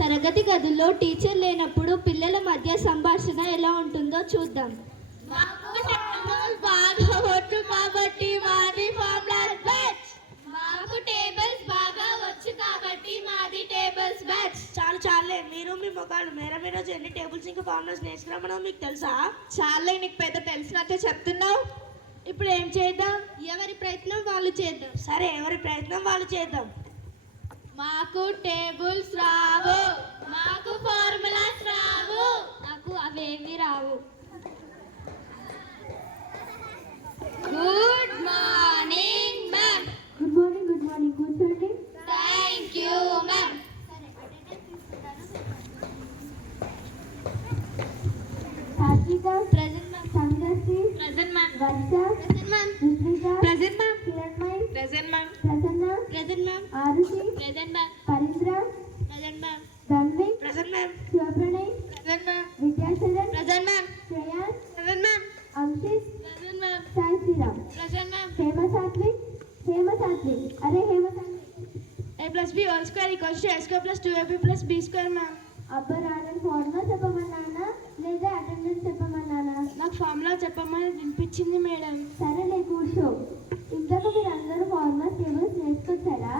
తరగతి గదుల్లో టీచర్ లేనప్పుడు పిల్లల మధ్య సంభాషణ ఎలా ఉంటుందో చూద్దాం. కాబట్టి మాది ఫార్ములాస్ బ్యాచ్. మాకు టేబుల్స్ బాగా వచ్చు కాబట్టి మాది టేబుల్స్ బ్యాచ్. చాలే మీరు మీ మొగాళ్ళు మేడం ఈరోజు ఎన్ని టేబుల్స్ ఇంకా ఫార్ములాస్ నేర్చుకున్నామో మీకు తెలుసా? చాలే, నీకు పెద్ద తెలిసినట్టే చెప్తున్నావు. ఇప్పుడు ఏం చేద్దాం? ఎవరి ప్రయత్నం వాళ్ళు చేద్దాం. సరే, ఎవరి ప్రయత్నం వాళ్ళు చేద్దాం. మాకు టేబుల్స్ రావు, మాకు ఫార్ములాస్ రావు, నాకు అవేమి రావు. Good morning ma'am. Good morning కూర్చోండి. Thank you ma'am. Satvika present ma'am. సంగతి present ma'am. Varsha present ma'am. Susmita present ma'am. Kiranmai present ma'am. Prasanna present ma'am. Arushi present ma'am. Parindra present ma'am. Dhanvik present ma'am. Shivapranay present ma'am. Vidyasharan present ma'am. Shreyan present ma'am. Ankit present ma'am. Sai Sriram present ma'am. Hemasatvik అరే Hemasatvik a plus b all square equals to a square plus 2ab plus b square ma'am. అబ్బా రానని formula చెప్పమన్నానా లేదా attendance చెప్పమన్నానా? నాకు formula చెప్పమని వినిపించింది madam. సరేలే కూర్చో. ఇంతకు మీరు అందరూ ఫార్ములా టేబుల్స్ నేర్చుకొచ్చారా?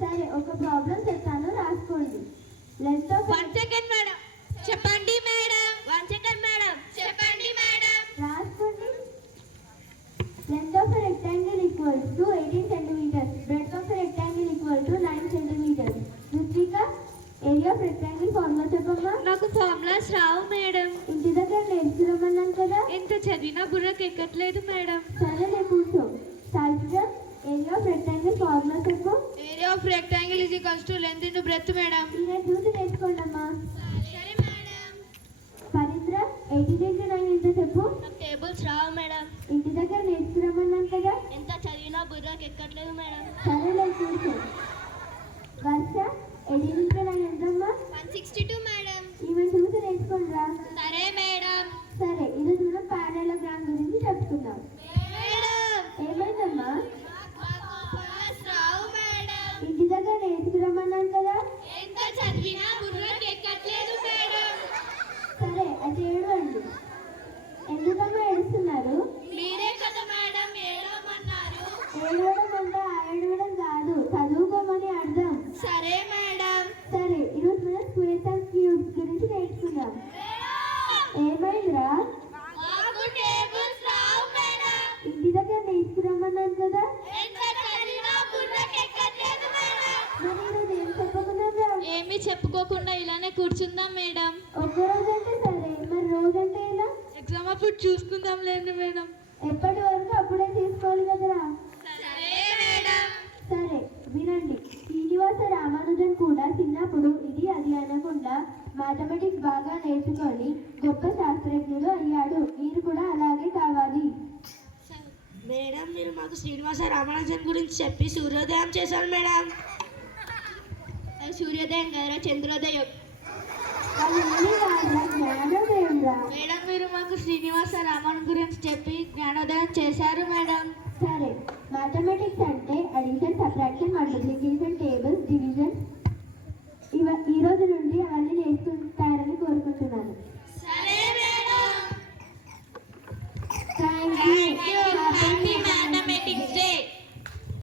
సరే, ఒక ప్రాబ్లం చెప్తాను, రాసుకోండి. Length of one second madam. చెప్పండి మేడం. One second madam. చెప్పండి మేడం. రాసుకోండి. Length of a rectangle equals to 18 centimeters. Breadth of a rectangle equal to 9 centimeters. Ruchika, area of rectangle formula చెప్పమ్మా. నాకు formulas రావు madam. ఇంటి దగ్గర నేర్చుకోమన్నాను కదా. ఎంత చదివినా బుర్రకు ఎక్కట్లేదు మేడం. సరేలే కూర్చో. సాత్విక, ఏరియా ఆఫ్ రెక్టాంగిల్ ఫార్ములా చెప్పు. Area of rectangle is equals to length into breadth madam. ఇలా చూసి నేర్చుకోండమ్మా. సరే మేడం. పరీంద్ర, 18 into 9 ఎంత చెప్పు. నాకు టేబుల్స్ రావు మేడం. ఇంటి దగ్గర నేర్చుకురమ్మన్నాను కదా. ఎంత చదివినా బుర్రకు ఎక్కట్లేదు మేడం. సరేలే కూర్చో. వర్ష, 18 into 9 ఎంతమ్మా? 162 మేడం. ఈమెను చూసి నేర్చుకోండిరా. సరే మేడం. సరే, ఈరోజు మనం పారాలగ్రామ్ గురించి చెప్పుకుందాం. మేడం, ఏమైందమ్మా? నాకు ఫార్ములాస్ రావు మేడం. ఇంటి దగ్గర నేర్చుకురమ్మన్నాను కదా. ఎంత చదివినా బుర్రకు ఎక్కట్లేదు మేడం. సరే, అది ఏడవండి. ఎందుకమ్మా ఏడుస్తున్నారు? మీరే కదా మేడం ఏడవమన్నారు. ఏడవడం అంటే ఏడవడం కాదు, చదువుకోమని అర్థం. సరే మేడం. సరే, ఈరోజు మనం స్క్వేర్స్ అండ్ క్యూబ్స్ గురించి నేర్చుకుందాం. ఏమైందిరా? మాకు టేబుల్స్ రావు మేడం. ఇంటి దగ్గర నేర్చుకురమ్మన్నాను కదా. ఎంత చదివినా బుర్రకు ఎక్కట్లేదు మేడం. మరి ఈరోజు ఏం చెప్పకున్నారా? ఏమీ చెప్పుకోకుండా ఇలానే కూర్చుందాం మేడం. ఒక్కరోజు అంటే సరే, మరి రోజంటే ఎలా? ఎగ్జామ్ అప్పుడు చూసుకుందాం లేండి మేడం. ఎప్పటి వరకు అప్పుడే తీసుకోవాలి కదరా. సరే మేడం. సరే, వినండి. శ్రీనివాస రామానుజన్ కూడా చిన్నప్పుడు ఇది అది అనకుండా మ్యాథమెటిక్స్ బాగా నేర్చుకొని గొప్ప శాస్త్రజ్ఞుడు అయ్యాడు. మీరు కూడా అలాగే కావాలి. మేడం, మీరు మాకు శ్రీనివాస రామానుజన్ గురించి చెప్పి సూర్యోదయం చేశారు మేడం. సూర్యోదయం గారా చంద్రోదయం. అది ఏమీ కాదురా, జ్ఞానోదయంరా. మేడం, మీరు మాకు శ్రీనివాస రామన్ గురించి చెప్పి జ్ఞానోదయం చేశారు మేడం. సరే, మ్యాథమెటిక్స్ అంటే addition, subtraction, multiplication, tables, division ఈ రోజు నుండి అవన్నీ నేర్చుకుంటారని కోరుకుంటున్నాను. సరే మేడం. థ్యాంక్